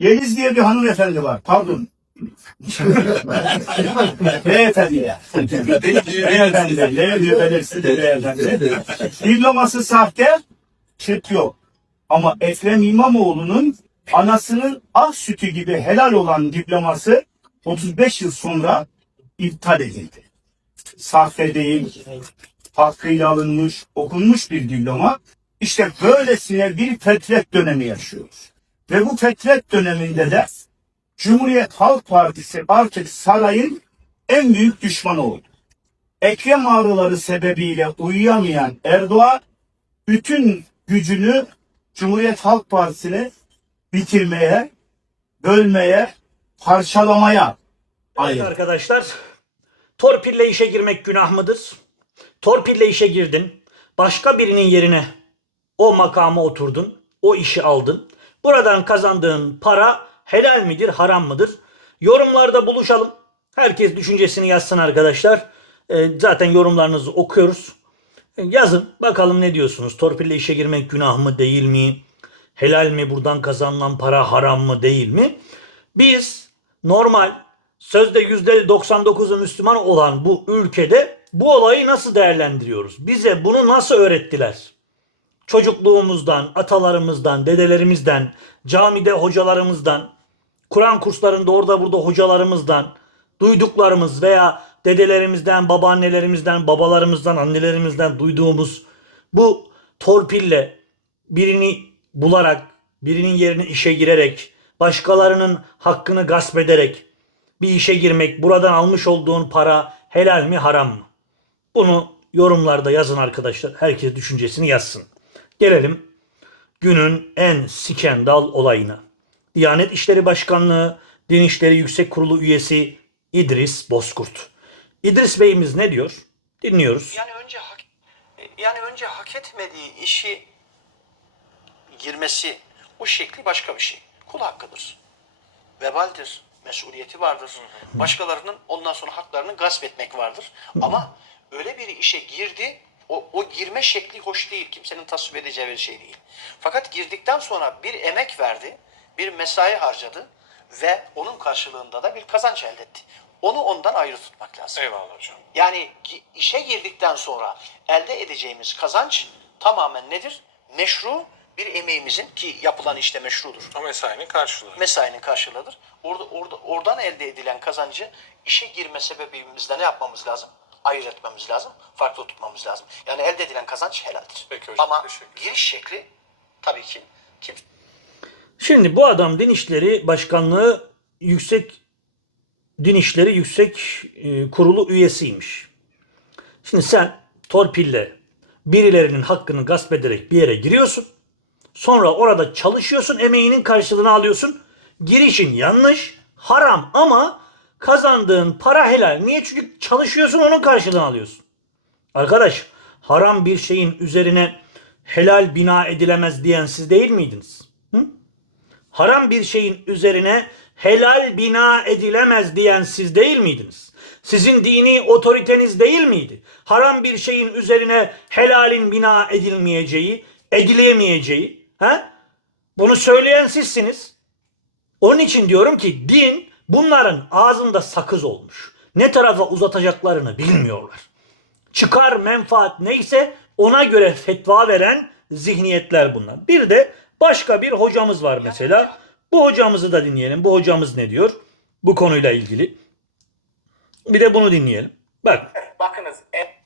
Yeliz diye bir hanımefendi var. Pardon. Beyefendi ya. Beyefendi. Ne diyor belirsiz de beyefendi. Diploması sahte, çıt yok. Ama Ekrem İmamoğlu'nun anasının ah sütü gibi helal olan diploması 35 yıl sonra iptal edildi. Sahte değil, hakkıyla alınmış, okunmuş bir diploma. İşte böylesine bir fetret dönemi yaşıyoruz. Ve bu fetret döneminde de Cumhuriyet Halk Partisi artık sarayın en büyük düşmanı oldu. Ekrem ağrıları sebebiyle uyuyamayan Erdoğan bütün gücünü Cumhuriyet Halk Partisi'ni bitirmeye, bölmeye, parçalamaya Evet ayırdı. arkadaşlar, torpille işe girmek günah mıdır? Torpille işe girdin, başka birinin yerine o makama oturdun, o işi aldın. Buradan kazandığın para helal midir, haram mıdır? Yorumlarda buluşalım. Herkes düşüncesini yazsın arkadaşlar. Ee, zaten yorumlarınızı okuyoruz. E, Yazın bakalım ne diyorsunuz? Torpille işe girmek günah mı değil mi? Helal mi buradan kazanılan para haram mı değil mi? Biz normal sözde %99'u Müslüman olan bu ülkede bu olayı nasıl değerlendiriyoruz? Bize bunu nasıl öğrettiler? Çocukluğumuzdan, atalarımızdan, dedelerimizden, camide hocalarımızdan, Kur'an kurslarında orada burada hocalarımızdan duyduklarımız veya dedelerimizden, babaannelerimizden, babalarımızdan, annelerimizden duyduğumuz bu torpille birini bularak, birinin yerine işe girerek, başkalarının hakkını gasp ederek bir işe girmek, buradan almış olduğun para helal mi haram mı? Bunu yorumlarda yazın arkadaşlar. Herkes düşüncesini yazsın. Gelelim günün en skandal olayına. Diyanet İşleri Başkanlığı Din İşleri Yüksek Kurulu üyesi İdris Bozkurt. İdris Bey'imiz ne diyor? Dinliyoruz. Yani önce hak yani önce hak etmediği işi girmesi o şekli başka bir şey. Kul hakkıdır. Vebaldir. Mesuliyeti vardır. Başkalarının ondan sonra haklarını gasp etmek vardır. Ama öyle bir işe girdi o, o girme şekli hoş değil. Kimsenin tasvip edeceği bir şey değil. Fakat girdikten sonra bir emek verdi, bir mesai harcadı ve onun karşılığında da bir kazanç elde etti. Onu ondan ayrı tutmak lazım. Eyvallah hocam. Yani işe girdikten sonra elde edeceğimiz kazanç tamamen nedir? Meşru bir emeğimizin ki yapılan işte meşrudur. O mesainin karşılığı. Mesainin karşılığıdır. Orada, orada oradan elde edilen kazancı işe girme sebebimizde ne yapmamız lazım? Ayırt etmemiz lazım. Farklı tutmamız lazım. Yani elde edilen kazanç helaldir. Peki hocam, Ama giriş şekli tabii ki kim Şimdi bu adam Din İşleri Başkanlığı Yüksek Din İşleri Yüksek e, Kurulu üyesiymiş. Şimdi sen torpille birilerinin hakkını gasp ederek bir yere giriyorsun. Sonra orada çalışıyorsun, emeğinin karşılığını alıyorsun. Girişin yanlış, haram ama kazandığın para helal. Niye? Çünkü çalışıyorsun, onun karşılığını alıyorsun. Arkadaş, haram bir şeyin üzerine helal bina edilemez diyen siz değil miydiniz? Hı? haram bir şeyin üzerine helal bina edilemez diyen siz değil miydiniz? Sizin dini otoriteniz değil miydi? Haram bir şeyin üzerine helalin bina edilmeyeceği, edilemeyeceği, he? Bunu söyleyen sizsiniz. Onun için diyorum ki din bunların ağzında sakız olmuş. Ne tarafa uzatacaklarını bilmiyorlar. Çıkar menfaat neyse ona göre fetva veren zihniyetler bunlar. Bir de başka bir hocamız var mesela. Bu hocamızı da dinleyelim. Bu hocamız ne diyor bu konuyla ilgili? Bir de bunu dinleyelim. Bak Bakınız e-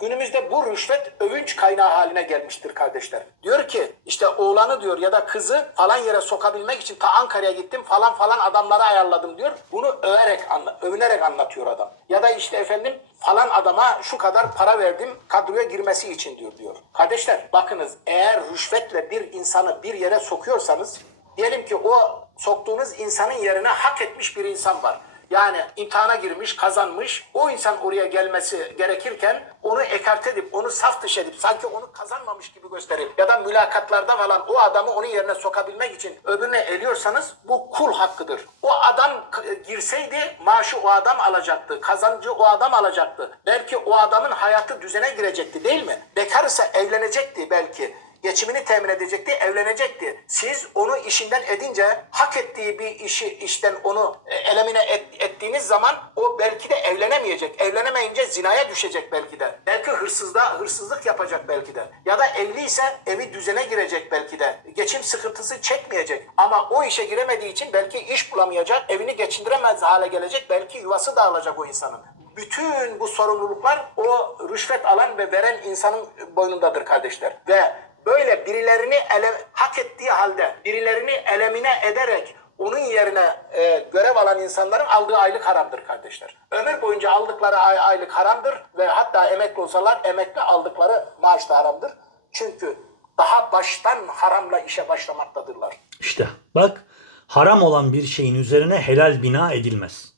günümüzde bu rüşvet övünç kaynağı haline gelmiştir kardeşler. Diyor ki işte oğlanı diyor ya da kızı falan yere sokabilmek için ta Ankara'ya gittim falan falan adamları ayarladım diyor. Bunu överek anla, övünerek anlatıyor adam. Ya da işte efendim falan adama şu kadar para verdim kadroya girmesi için diyor diyor. Kardeşler bakınız eğer rüşvetle bir insanı bir yere sokuyorsanız diyelim ki o soktuğunuz insanın yerine hak etmiş bir insan var. Yani imtihana girmiş, kazanmış. O insan oraya gelmesi gerekirken onu ekarte edip, onu saf dışı edip, sanki onu kazanmamış gibi gösterip ya da mülakatlarda falan o adamı onun yerine sokabilmek için öbürüne eliyorsanız bu kul hakkıdır. O adam k- girseydi maaşı o adam alacaktı, kazancı o adam alacaktı. Belki o adamın hayatı düzene girecekti değil mi? Bekar ise evlenecekti belki. Geçimini temin edecekti, evlenecekti. Siz onu işinden edince hak ettiği bir işi işten onu e, elemine et- ettiğiniz zaman o belki de evlenemeyecek. Evlenemeyince zinaya düşecek belki de. Belki hırsızda hırsızlık yapacak belki de. Ya da evli ise evi düzene girecek belki de. Geçim sıkıntısı çekmeyecek. Ama o işe giremediği için belki iş bulamayacak, evini geçindiremez hale gelecek. Belki yuvası dağılacak o insanın. Bütün bu sorumluluklar o rüşvet alan ve veren insanın boynundadır kardeşler. Ve böyle birilerini ele, hak ettiği halde birilerini elemine ederek onun yerine e, görev alan insanların aldığı aylık haramdır kardeşler. Ömür boyunca aldıkları ay, aylık haramdır ve hatta emekli olsalar emekli aldıkları maaş da haramdır. Çünkü daha baştan haramla işe başlamaktadırlar. İşte bak haram olan bir şeyin üzerine helal bina edilmez.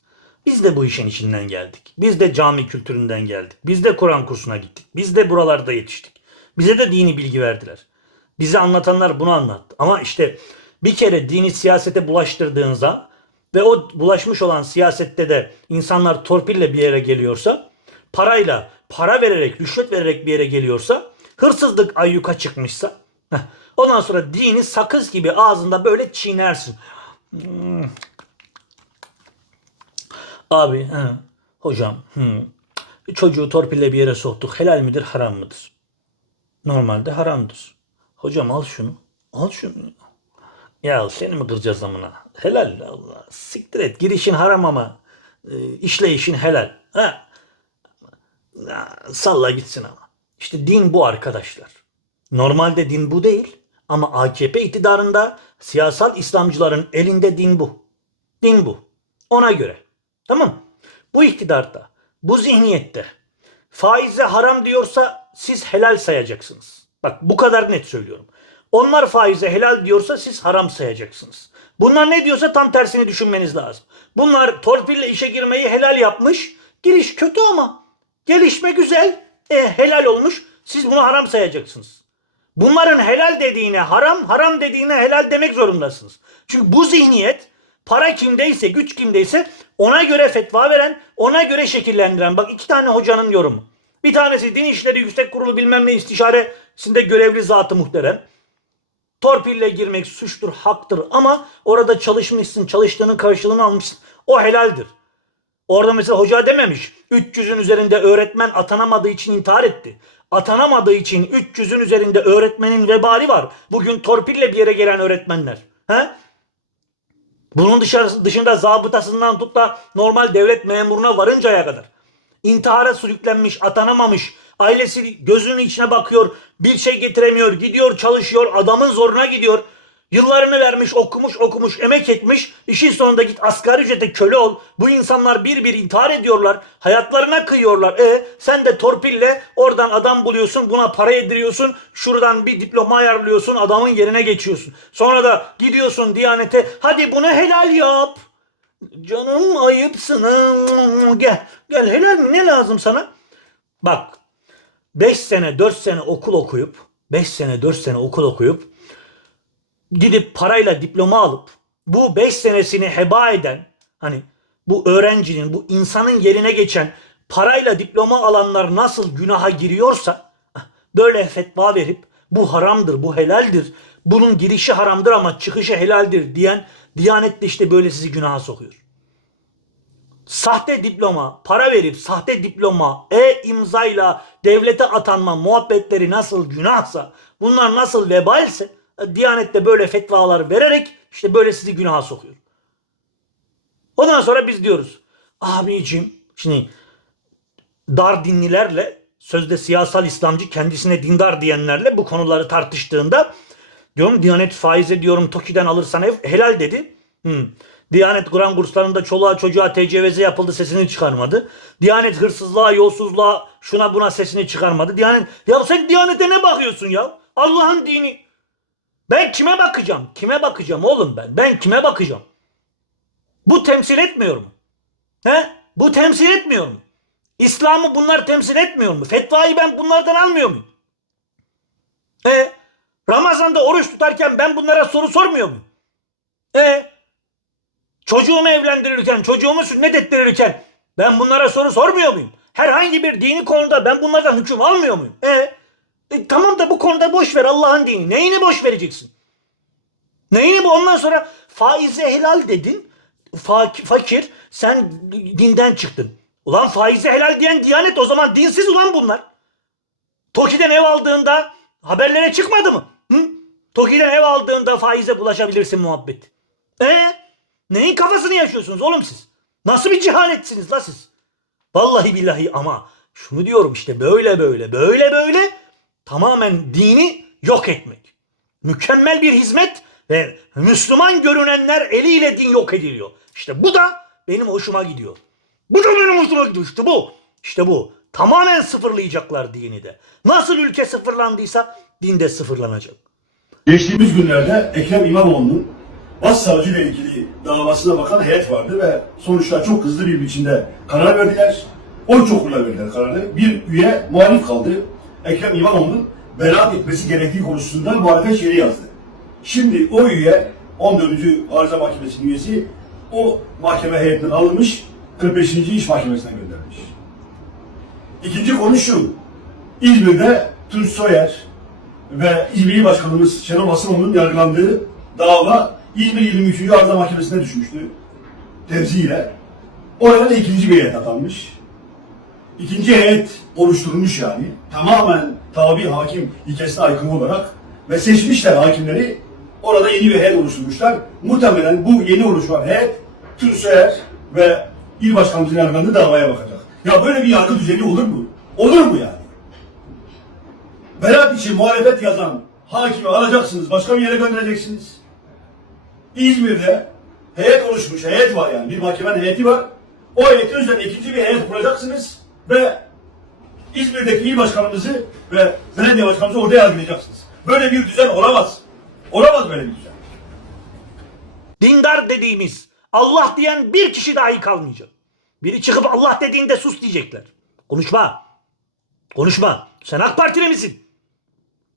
Biz de bu işin içinden geldik. Biz de cami kültüründen geldik. Biz de Kur'an kursuna gittik. Biz de buralarda yetiştik. Bize de dini bilgi verdiler. Bize anlatanlar bunu anlattı. Ama işte bir kere dini siyasete bulaştırdığınızda ve o bulaşmış olan siyasette de insanlar torpille bir yere geliyorsa, parayla, para vererek, rüşvet vererek bir yere geliyorsa, hırsızlık ayyuka çıkmışsa, ondan sonra dini sakız gibi ağzında böyle çiğnersin. Hmm. Abi, hocam, hmm, çocuğu torpille bir yere soktuk. Helal midir, haram mıdır? Normalde haramdır. Hocam al şunu. Al şunu. Ya seni mi kıracağız amına? Helal Allah. Siktir et. Girişin haram ama e, işleyişin helal. Ha? Ya, salla gitsin ama. İşte din bu arkadaşlar. Normalde din bu değil. Ama AKP iktidarında siyasal İslamcıların elinde din bu. Din bu. Ona göre. Tamam. Bu iktidarda, bu zihniyette faize haram diyorsa siz helal sayacaksınız. Bak bu kadar net söylüyorum. Onlar faize helal diyorsa siz haram sayacaksınız. Bunlar ne diyorsa tam tersini düşünmeniz lazım. Bunlar torpille işe girmeyi helal yapmış. Giriş kötü ama gelişme güzel. E helal olmuş. Siz bunu haram sayacaksınız. Bunların helal dediğine haram, haram dediğine helal demek zorundasınız. Çünkü bu zihniyet para kimdeyse, güç kimdeyse ona göre fetva veren, ona göre şekillendiren. Bak iki tane hocanın yorumu. Bir tanesi Din İşleri Yüksek Kurulu bilmem ne istişaresinde görevli zatı muhterem. Torpille girmek suçtur, haktır ama orada çalışmışsın, çalıştığının karşılığını almışsın. O helaldir. Orada mesela hoca dememiş 300'ün üzerinde öğretmen atanamadığı için intihar etti. Atanamadığı için 300'ün üzerinde öğretmenin vebali var. Bugün torpille bir yere gelen öğretmenler. He? Bunun dışarısı, dışında zabıtasından tut da normal devlet memuruna varıncaya kadar. İntihara sürüklenmiş, atanamamış, ailesi gözünün içine bakıyor, bir şey getiremiyor, gidiyor çalışıyor, adamın zoruna gidiyor. Yıllarını vermiş, okumuş, okumuş, emek etmiş. İşin sonunda git asgari ücrete köle ol. Bu insanlar bir bir intihar ediyorlar. Hayatlarına kıyıyorlar. E sen de torpille oradan adam buluyorsun, buna para yediriyorsun. Şuradan bir diploma ayarlıyorsun, adamın yerine geçiyorsun. Sonra da gidiyorsun Diyanete, hadi bunu helal yap. Canım ayıpsın. Gel. Gel helal? Ne lazım sana? Bak. 5 sene 4 sene okul okuyup 5 sene 4 sene okul okuyup gidip parayla diploma alıp bu 5 senesini heba eden hani bu öğrencinin bu insanın yerine geçen parayla diploma alanlar nasıl günaha giriyorsa böyle fetva verip bu haramdır, bu helaldir, bunun girişi haramdır ama çıkışı helaldir diyen Diyanet de işte böyle sizi günaha sokuyor. Sahte diploma, para verip sahte diploma, e-imzayla devlete atanma muhabbetleri nasıl günahsa, bunlar nasıl vebalse Diyanet de böyle fetvalar vererek işte böyle sizi günaha sokuyor. Ondan sonra biz diyoruz. Abicim şimdi dar dinlilerle sözde siyasal İslamcı kendisine dindar diyenlerle bu konuları tartıştığında diyorum Diyanet faize diyorum TOKİ'den alırsan ev helal dedi. Hmm. Diyanet Kur'an kurslarında çoluğa çocuğa tecavüze yapıldı sesini çıkarmadı. Diyanet hırsızlığa, yolsuzluğa, şuna buna sesini çıkarmadı. Diyanet ya sen Diyanete ne bakıyorsun ya? Allah'ın dini. Ben kime bakacağım? Kime bakacağım oğlum ben? Ben kime bakacağım? Bu temsil etmiyor mu? He? Bu temsil etmiyor mu? İslam'ı bunlar temsil etmiyor mu? Fetvayı ben bunlardan almıyor muyum? E Ramazan'da oruç tutarken ben bunlara soru sormuyor muyum? E çocuğumu evlendirirken, çocuğumu sünnet ettirirken ben bunlara soru sormuyor muyum? Herhangi bir dini konuda ben bunlardan hüküm almıyor muyum? E E, tamam da bu konuda boş ver Allah'ın dini. Neyini boş vereceksin? Neyini bu? Ondan sonra faize helal dedin. Fa- fakir sen dinden çıktın. Ulan faize helal diyen diyanet o zaman dinsiz ulan bunlar. Toki'den ev aldığında haberlere çıkmadı mı? Toki'den ev aldığında faize bulaşabilirsin muhabbet. E neyin kafasını yaşıyorsunuz oğlum siz? Nasıl bir cehaletsiniz la siz? Vallahi billahi ama şunu diyorum işte böyle böyle böyle böyle tamamen dini yok etmek. Mükemmel bir hizmet ve Müslüman görünenler eliyle din yok ediliyor. İşte bu da benim hoşuma gidiyor. Bu da benim hoşuma gidiyor işte bu. İşte bu. Tamamen sıfırlayacaklar dini de. Nasıl ülke sıfırlandıysa din de sıfırlanacak. Geçtiğimiz günlerde Ekrem İmamoğlu'nun başsavcı ile ilgili davasına bakan heyet vardı ve sonuçta çok hızlı bir biçimde karar verdiler. Oy çokluğuyla verdiler kararı. Bir üye muhalif kaldı. Ekrem İmamoğlu'nun beraat etmesi gerektiği konusunda muhalefet şiiri yazdı. Şimdi o üye 14. Arıza Mahkemesi'nin üyesi o mahkeme heyetinden alınmış 45. İş Mahkemesi'ne göndermiş. İkinci konu şu. İzmir'de Tunç Soyer ve İzmir Başkanımız Şenol Hasanov'un yargılandığı dava İzmir 23. Arıza Mahkemesi'ne düşmüştü. Tevziyle. Oraya da ikinci bir heyet atanmış. İkinci heyet oluşturulmuş yani. Tamamen tabi hakim ilkesine aykırı olarak ve seçmişler hakimleri. Orada yeni bir heyet oluşturmuşlar. Muhtemelen bu yeni oluşan heyet Türksoyer ve İl Başkanımızın yargılandığı davaya bakacak. Ya böyle bir yargı düzeni olur mu? Olur mu yani? Berat için muhalefet yazan hakimi alacaksınız, başka bir yere göndereceksiniz. İzmir'de heyet oluşmuş, heyet var yani. Bir mahkemenin heyeti var. O heyetin üzerine ikinci bir heyet kuracaksınız ve İzmir'deki il başkanımızı ve belediye başkanımızı orada yargılayacaksınız. Böyle bir düzen olamaz. Olamaz böyle bir düzen. Dindar dediğimiz Allah diyen bir kişi dahi kalmayacak. Biri çıkıp Allah dediğinde sus diyecekler. Konuşma. Konuşma. Sen AK Partili misin?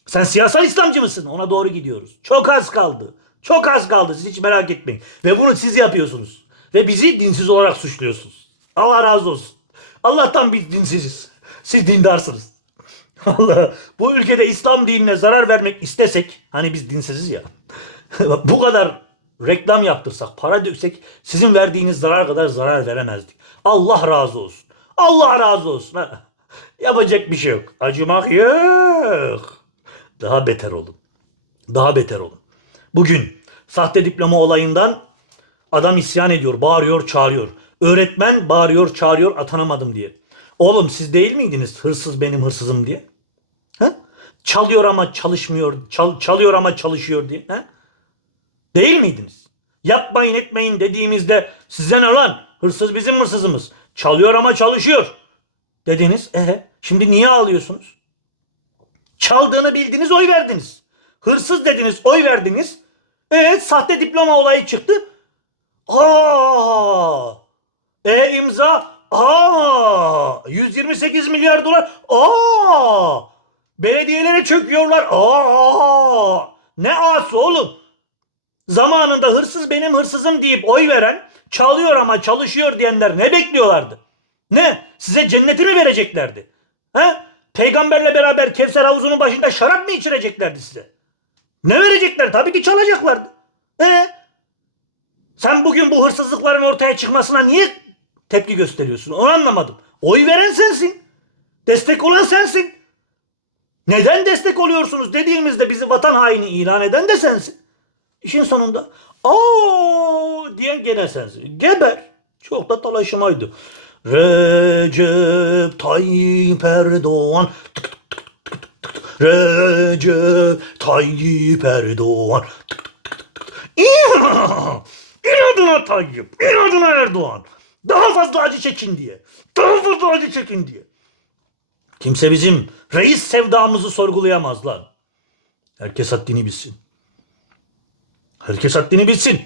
Sen siyasal İslamcı mısın? Ona doğru gidiyoruz. Çok az kaldı. Çok az kaldı. Siz hiç merak etmeyin. Ve bunu siz yapıyorsunuz. Ve bizi dinsiz olarak suçluyorsunuz. Allah razı olsun. Allah'tan biz dinsiziz. Siz dindarsınız. Allah bu ülkede İslam dinine zarar vermek istesek hani biz dinsiziz ya. bu kadar reklam yaptırsak, para döksek sizin verdiğiniz zarar kadar zarar veremezdik. Allah razı olsun. Allah razı olsun. Yapacak bir şey yok. Acımak yok. Daha beter olun. Daha beter olun. Bugün sahte diploma olayından adam isyan ediyor, bağırıyor, çağırıyor. Öğretmen bağırıyor, çağırıyor atanamadım diye. Oğlum siz değil miydiniz hırsız benim hırsızım diye? Ha? Çalıyor ama çalışmıyor, çal- çalıyor ama çalışıyor diye. Ha? Değil miydiniz? Yapmayın etmeyin dediğimizde size ne lan? Hırsız bizim hırsızımız. Çalıyor ama çalışıyor. Dediniz. E şimdi niye ağlıyorsunuz? Çaldığını bildiniz oy verdiniz. Hırsız dediniz oy verdiniz. Evet sahte diploma olayı çıktı. Aa! E imza. Aa! 128 milyar dolar. Aa! Belediyelere çöküyorlar. Aa! Ne ağası oğlum? Zamanında hırsız benim hırsızım deyip oy veren, çalıyor ama çalışıyor diyenler ne bekliyorlardı? Ne? Size cenneti mi vereceklerdi? He? Peygamberle beraber Kevser havuzunun başında şarap mı içireceklerdi size? Ne verecekler? Tabii ki çalacaklardı. E? Sen bugün bu hırsızlıkların ortaya çıkmasına niye tepki gösteriyorsun? Onu anlamadım. Oy veren sensin. Destek olan sensin. Neden destek oluyorsunuz dediğimizde bizi vatan haini ilan eden de sensin. İşin sonunda aa diyen gene sensin. Geber. Çok da talaşımaydı. Recep Tayyip Erdoğan tık tık tık tık tık tık. Recep Tayyip Erdoğan tık tık tık tık inadına Tayyip, inadına Erdoğan. Daha fazla acı çekin diye. Daha fazla acı çekin diye. Kimse bizim reis sevdamızı sorgulayamaz lan. Herkes haddini bilsin. Herkes haddini bilsin.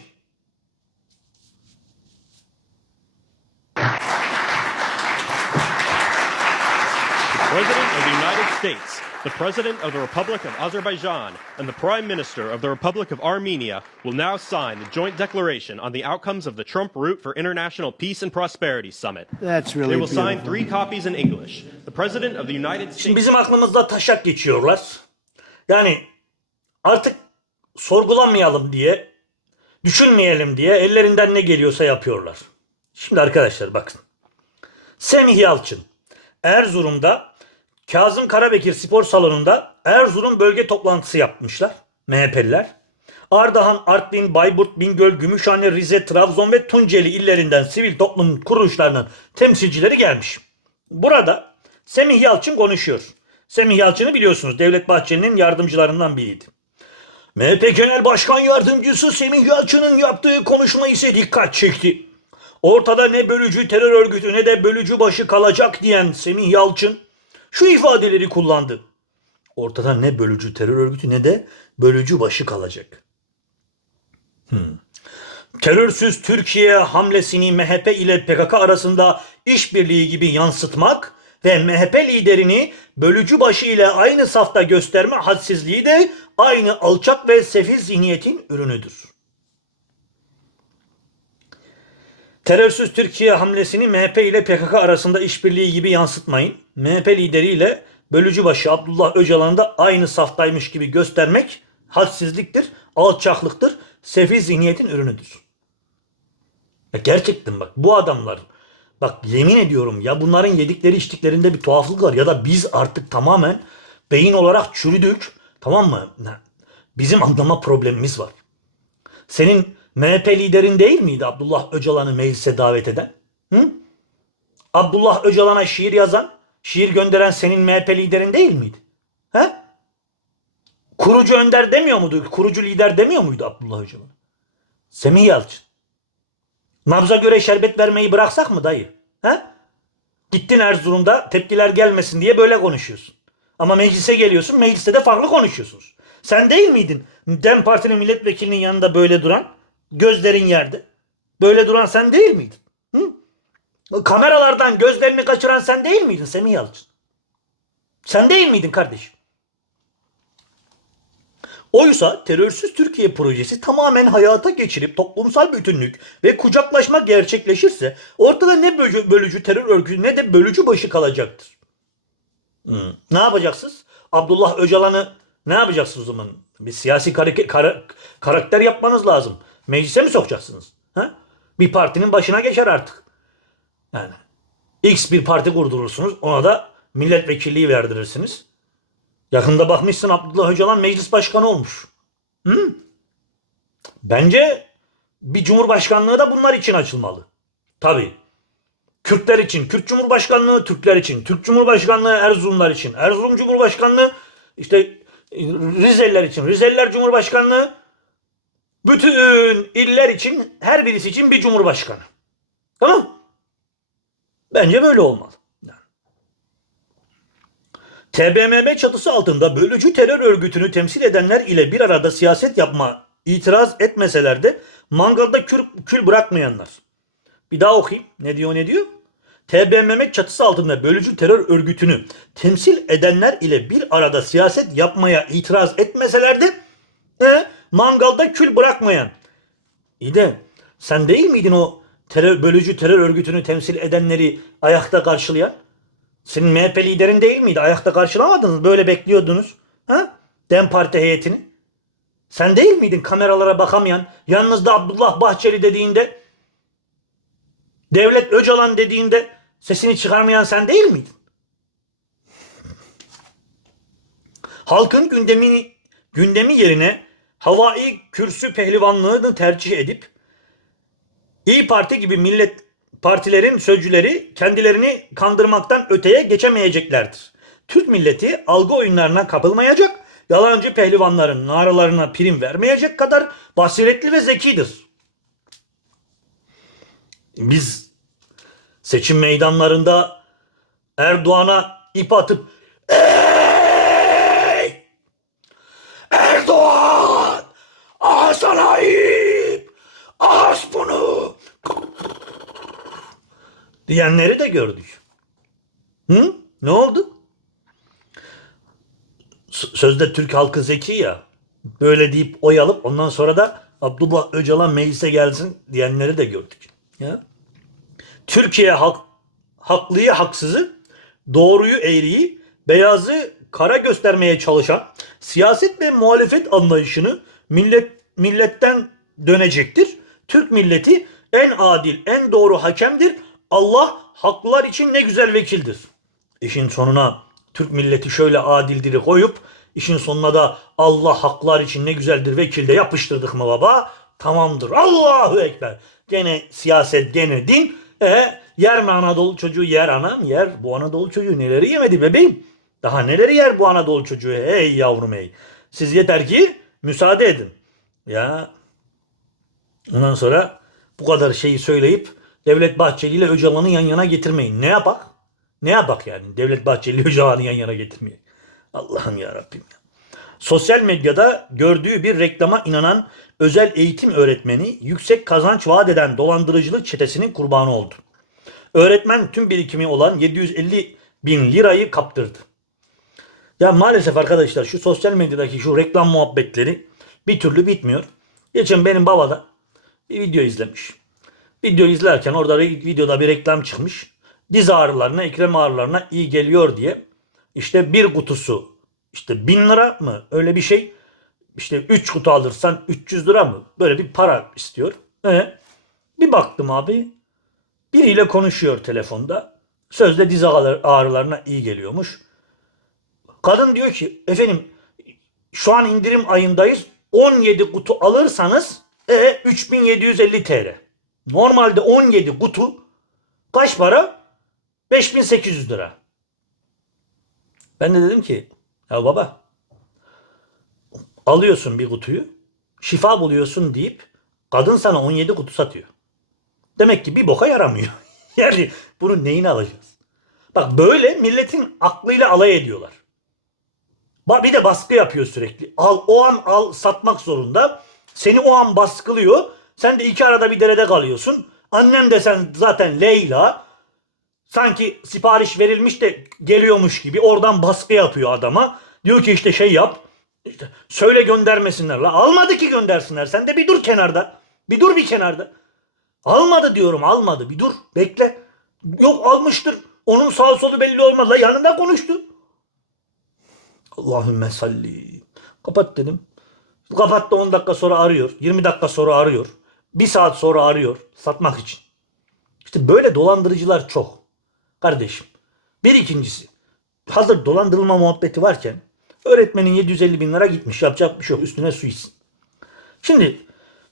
President of the United States the President of the Republic of Azerbaijan and the Prime Minister of the Republic of Armenia will now sign the joint declaration on the outcomes of the Trump Route for International Peace and Prosperity Summit. That's really They will sign beautiful. three copies in English. The President of the United Şimdi States. bizim aklımızda taşak geçiyorlar. Yani artık sorgulamayalım diye, düşünmeyelim diye ellerinden ne geliyorsa yapıyorlar. Şimdi arkadaşlar bakın. Semih Yalçın Erzurum'da Kazım Karabekir Spor Salonu'nda Erzurum bölge toplantısı yapmışlar MHP'liler. Ardahan, Artvin, Bayburt, Bingöl, Gümüşhane, Rize, Trabzon ve Tunceli illerinden sivil toplum kuruluşlarının temsilcileri gelmiş. Burada Semih Yalçın konuşuyor. Semih Yalçın'ı biliyorsunuz Devlet Bahçeli'nin yardımcılarından biriydi. MHP Genel Başkan Yardımcısı Semih Yalçın'ın yaptığı konuşma ise dikkat çekti. Ortada ne bölücü terör örgütü ne de bölücü başı kalacak diyen Semih Yalçın şu ifadeleri kullandı. Ortada ne bölücü terör örgütü ne de bölücü başı kalacak. Hmm. Terörsüz Türkiye hamlesini MHP ile PKK arasında işbirliği gibi yansıtmak ve MHP liderini bölücü başı ile aynı safta gösterme hadsizliği de aynı alçak ve sefil zihniyetin ürünüdür. Terörsüz Türkiye hamlesini MHP ile PKK arasında işbirliği gibi yansıtmayın. MHP lideriyle bölücü başı Abdullah Öcalan'ı da aynı saftaymış gibi göstermek hadsizliktir, alçaklıktır, sefil zihniyetin ürünüdür. Ya gerçekten bak bu adamlar bak yemin ediyorum ya bunların yedikleri içtiklerinde bir tuhaflık var ya da biz artık tamamen beyin olarak çürüdük tamam mı? Bizim anlama problemimiz var. Senin MHP liderin değil miydi Abdullah Öcalan'ı meclise davet eden? Hı? Abdullah Öcalan'a şiir yazan, şiir gönderen senin MHP liderin değil miydi? He? Kurucu önder demiyor muydu? Kurucu lider demiyor muydu Abdullah Öcalan? Semih Yalçın. Nabza göre şerbet vermeyi bıraksak mı dayı? He? Gittin Erzurum'da tepkiler gelmesin diye böyle konuşuyorsun. Ama meclise geliyorsun, mecliste de farklı konuşuyorsunuz. Sen değil miydin DEM Parti'nin milletvekilinin yanında böyle duran? Gözlerin yerde. Böyle duran sen değil miydin? Hı? Kameralardan gözlerini kaçıran sen değil miydin Semih Yalçın? Sen değil miydin kardeşim? Oysa terörsüz Türkiye projesi tamamen hayata geçirip toplumsal bütünlük ve kucaklaşma gerçekleşirse ortada ne bölücü, bölücü terör örgütü ne de bölücü başı kalacaktır. Hmm. Ne yapacaksınız? Abdullah Öcalan'ı ne yapacaksınız o zaman? Bir siyasi karike- kara- karakter yapmanız lazım. Meclise mi sokacaksınız? Ha? Bir partinin başına geçer artık. Yani X bir parti kurdurursunuz. Ona da milletvekilliği verdirirsiniz. Yakında bakmışsın Abdullah Öcalan meclis başkanı olmuş. Hı? Bence bir cumhurbaşkanlığı da bunlar için açılmalı. Tabii. Kürtler için Kürt Cumhurbaşkanlığı, Türkler için Türk Cumhurbaşkanlığı, Erzurumlar için Erzurum Cumhurbaşkanlığı, işte Rizeliler için Rizeliler Cumhurbaşkanlığı, bütün iller için her birisi için bir cumhurbaşkanı. Tamam? Bence böyle olmalı. TBMM çatısı altında bölücü terör örgütünü temsil edenler ile bir arada siyaset yapma itiraz etmeseler de mangalda kül, kül bırakmayanlar. Bir daha okuyayım. Ne diyor ne diyor? TBMM çatısı altında bölücü terör örgütünü temsil edenler ile bir arada siyaset yapmaya itiraz etmeseler de he, mangalda kül bırakmayan. İyi de sen değil miydin o terör, bölücü terör örgütünü temsil edenleri ayakta karşılayan? Senin MHP liderin değil miydi? Ayakta karşılamadınız. Böyle bekliyordunuz. Ha? Dem Parti heyetini. Sen değil miydin kameralara bakamayan, yalnızda Abdullah Bahçeli dediğinde, Devlet Öcalan dediğinde sesini çıkarmayan sen değil miydin? Halkın gündemini gündemi yerine havai kürsü pehlivanlığını tercih edip İyi Parti gibi millet partilerin sözcüleri kendilerini kandırmaktan öteye geçemeyeceklerdir. Türk milleti algı oyunlarına kapılmayacak, yalancı pehlivanların naralarına prim vermeyecek kadar basiretli ve zekidir. Biz seçim meydanlarında Erdoğan'a ip atıp Ey! Erdoğan! Al sana ip! As bunu! Diyenleri de gördük. Hı? Ne oldu? Sözde Türk halkı zeki ya. Böyle deyip oy alıp ondan sonra da Abdullah Öcalan meclise gelsin diyenleri de gördük. Ya. Türkiye halk, haklıyı haksızı, doğruyu eğriyi, beyazı kara göstermeye çalışan siyaset ve muhalefet anlayışını millet milletten dönecektir. Türk milleti en adil, en doğru hakemdir. Allah haklılar için ne güzel vekildir. İşin sonuna Türk milleti şöyle adildir koyup işin sonuna da Allah haklar için ne güzeldir vekilde yapıştırdık mı baba? Tamamdır. Allahu Ekber. Gene siyaset gene din. E yer mi Anadolu çocuğu yer anam yer. Bu Anadolu çocuğu neleri yemedi bebeğim? Daha neleri yer bu Anadolu çocuğu? Hey yavrum hey. Siz yeter ki müsaade edin. Ya ondan sonra bu kadar şeyi söyleyip Devlet Bahçeli ile Öcalan'ı yan yana getirmeyin. Ne yapak? Ne yapak yani Devlet Bahçeli ile Öcalan'ı yan yana getirmeyin. Allah'ım ya Rabbim ya. Sosyal medyada gördüğü bir reklama inanan özel eğitim öğretmeni yüksek kazanç vaat eden dolandırıcılık çetesinin kurbanı oldu. Öğretmen tüm birikimi olan 750 bin lirayı kaptırdı. Ya maalesef arkadaşlar şu sosyal medyadaki şu reklam muhabbetleri bir türlü bitmiyor. Geçen benim baba da bir video izlemiş. Video izlerken orada videoda bir reklam çıkmış. Diz ağrılarına, ekrem ağrılarına iyi geliyor diye. İşte bir kutusu işte bin lira mı öyle bir şey. İşte 3 kutu alırsan 300 lira mı? Böyle bir para istiyor. E, bir baktım abi. Biriyle konuşuyor telefonda. Sözde diz ağrı- ağrılarına iyi geliyormuş. Kadın diyor ki efendim şu an indirim ayındayız. 17 kutu alırsanız e, 3750 TL. Normalde 17 kutu kaç para? 5800 lira. Ben de dedim ki ya baba alıyorsun bir kutuyu şifa buluyorsun deyip kadın sana 17 kutu satıyor. Demek ki bir boka yaramıyor. yani bunu neyini alacağız? Bak böyle milletin aklıyla alay ediyorlar. Bir de baskı yapıyor sürekli. Al o an al satmak zorunda. Seni o an baskılıyor. Sen de iki arada bir derede kalıyorsun. Annem de sen zaten Leyla. Sanki sipariş verilmiş de geliyormuş gibi oradan baskı yapıyor adama. Diyor ki işte şey yap. İşte söyle göndermesinler. La almadı ki göndersinler. Sen de bir dur kenarda. Bir dur bir kenarda. Almadı diyorum almadı. Bir dur bekle. Yok almıştır. Onun sağ solu belli olmaz. La yanında konuştu. Allahümme salli. Kapat dedim. Kapattı 10 dakika sonra arıyor. 20 dakika sonra arıyor. 1 saat sonra arıyor. Satmak için. İşte böyle dolandırıcılar çok. Kardeşim. Bir ikincisi. Hazır dolandırılma muhabbeti varken öğretmenin 750 bin lira gitmiş. Yapacak bir şey yok. Üstüne su içsin. Şimdi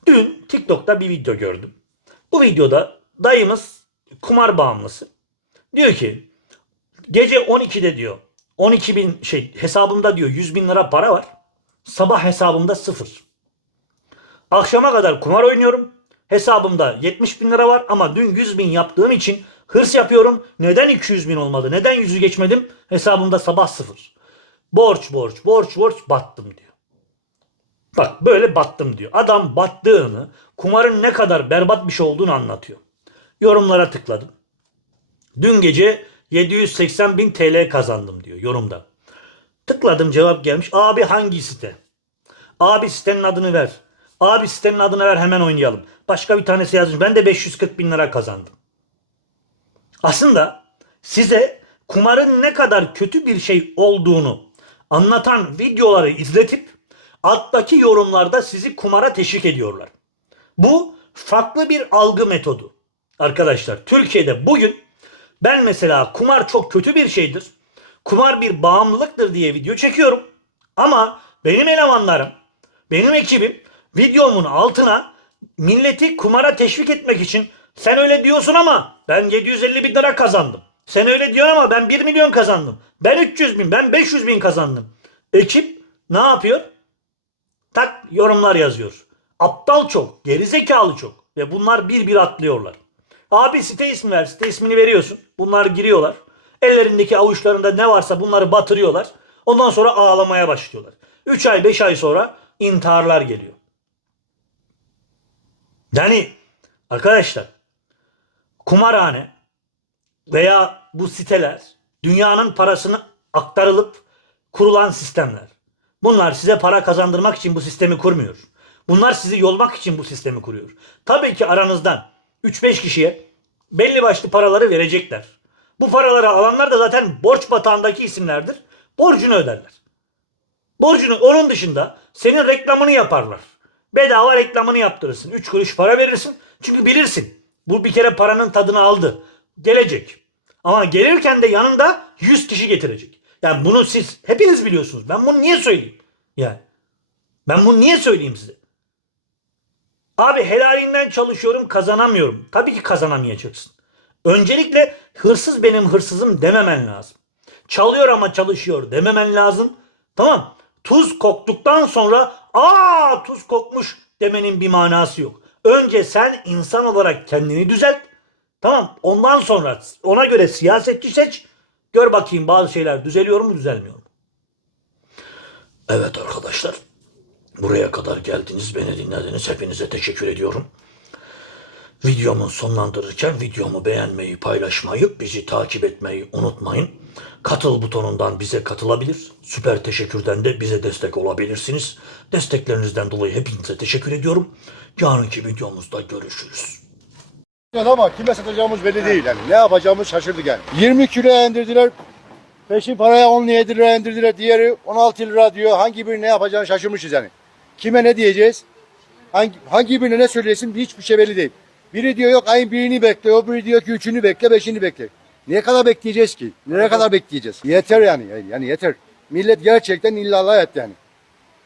dün TikTok'ta bir video gördüm. Bu videoda dayımız kumar bağımlısı. Diyor ki gece 12'de diyor 12 bin şey hesabımda diyor 100 bin lira para var. Sabah hesabımda sıfır. Akşama kadar kumar oynuyorum. Hesabımda 70 bin lira var ama dün 100 bin yaptığım için hırs yapıyorum. Neden 200 bin olmadı? Neden 100'ü geçmedim? Hesabımda sabah sıfır. Borç borç borç borç battım diyor. Bak böyle battım diyor. Adam battığını, kumarın ne kadar berbat bir şey olduğunu anlatıyor. Yorumlara tıkladım. Dün gece 780 bin TL kazandım diyor yorumda. Tıkladım cevap gelmiş. Abi hangi site? Abi sitenin adını ver. Abi sitenin adını ver hemen oynayalım. Başka bir tanesi yazmış. Ben de 540 bin lira kazandım. Aslında size kumarın ne kadar kötü bir şey olduğunu anlatan videoları izletip alttaki yorumlarda sizi kumara teşvik ediyorlar. Bu farklı bir algı metodu. Arkadaşlar Türkiye'de bugün ben mesela kumar çok kötü bir şeydir. Kumar bir bağımlılıktır diye video çekiyorum. Ama benim elemanlarım, benim ekibim videomun altına milleti kumara teşvik etmek için sen öyle diyorsun ama ben 750 bin lira kazandım. Sen öyle diyorsun ama ben 1 milyon kazandım. Ben 300 bin, ben 500 bin kazandım. Ekip ne yapıyor? Tak yorumlar yazıyor. Aptal çok, gerizekalı çok. Ve bunlar bir bir atlıyorlar. Abi site ismi ver. Site ismini veriyorsun. Bunlar giriyorlar. Ellerindeki avuçlarında ne varsa bunları batırıyorlar. Ondan sonra ağlamaya başlıyorlar. 3 ay 5 ay sonra intiharlar geliyor. Yani arkadaşlar kumarhane veya bu siteler dünyanın parasını aktarılıp kurulan sistemler. Bunlar size para kazandırmak için bu sistemi kurmuyor. Bunlar sizi yolmak için bu sistemi kuruyor. Tabii ki aranızdan 3-5 kişiye belli başlı paraları verecekler. Bu paraları alanlar da zaten borç batağındaki isimlerdir. Borcunu öderler. Borcunu onun dışında senin reklamını yaparlar. Bedava reklamını yaptırırsın. 3 kuruş para verirsin. Çünkü bilirsin. Bu bir kere paranın tadını aldı. Gelecek. Ama gelirken de yanında 100 kişi getirecek. Yani bunu siz hepiniz biliyorsunuz. Ben bunu niye söyleyeyim? Yani. Ben bunu niye söyleyeyim size? Abi helalinden çalışıyorum kazanamıyorum. Tabii ki kazanamayacaksın. Öncelikle hırsız benim hırsızım dememen lazım. Çalıyor ama çalışıyor dememen lazım. Tamam. Tuz koktuktan sonra aa tuz kokmuş demenin bir manası yok. Önce sen insan olarak kendini düzelt. Tamam. Ondan sonra ona göre siyasetçi seç. Gör bakayım bazı şeyler düzeliyor mu düzelmiyor mu? Evet arkadaşlar. Buraya kadar geldiniz, beni dinlediniz. Hepinize teşekkür ediyorum. Videomu sonlandırırken videomu beğenmeyi, paylaşmayı, bizi takip etmeyi unutmayın. Katıl butonundan bize katılabilir. Süper teşekkürden de bize destek olabilirsiniz. Desteklerinizden dolayı hepinize teşekkür ediyorum. Yarınki videomuzda görüşürüz. ama kime satacağımız belli değil. Yani ne yapacağımız şaşırdık yani. 20 kilo indirdiler. Peşin paraya 17 lira indirdiler. Diğeri 16 lira diyor. Hangi birini ne yapacağını şaşırmışız yani. Kime ne diyeceğiz? Hangi, hangi birine ne söyleyesin hiçbir şey belli değil. Biri diyor yok ayın birini bekle. O biri diyor ki üçünü bekle, beşini bekle. Niye kadar bekleyeceğiz ki? Nereye kadar bekleyeceğiz? Yeter yani. Yani yeter. Millet gerçekten illallah et yani.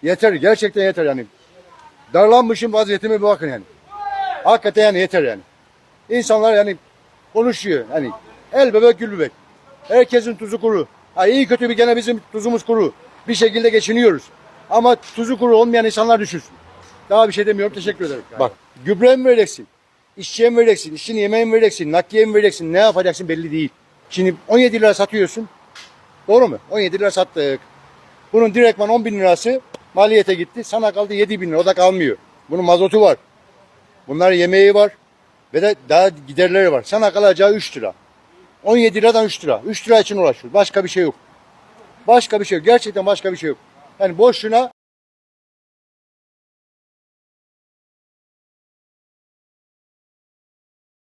Yeter. Gerçekten yeter yani. Darlanmışım vaziyetime bir bakın yani. Hakikaten yani yeter yani. İnsanlar yani konuşuyor. Hani el bebek gül bebek. Herkesin tuzu kuru. Ha iyi kötü bir gene bizim tuzumuz kuru. Bir şekilde geçiniyoruz. Ama tuzu kuru olmayan insanlar düşünsün. Daha bir şey demiyorum. Teşekkür ederim. Bak gübre mi vereceksin? İşçiye mi vereceksin? İşçinin yemeği mi vereceksin? Nakliye mi vereceksin? Ne yapacaksın belli değil. Şimdi 17 lira satıyorsun. Doğru mu? 17 lira sattık. Bunun direktman 10 bin lirası maliyete gitti. Sana kaldı 7 bin lira. O da kalmıyor. Bunun mazotu var. Bunların yemeği var. Ve de daha giderleri var. Sana kalacağı 3 lira. 17 liradan 3 lira. 3 lira için uğraşıyor. Başka bir şey yok. Başka bir şey yok. Gerçekten başka bir şey yok. Yani boşuna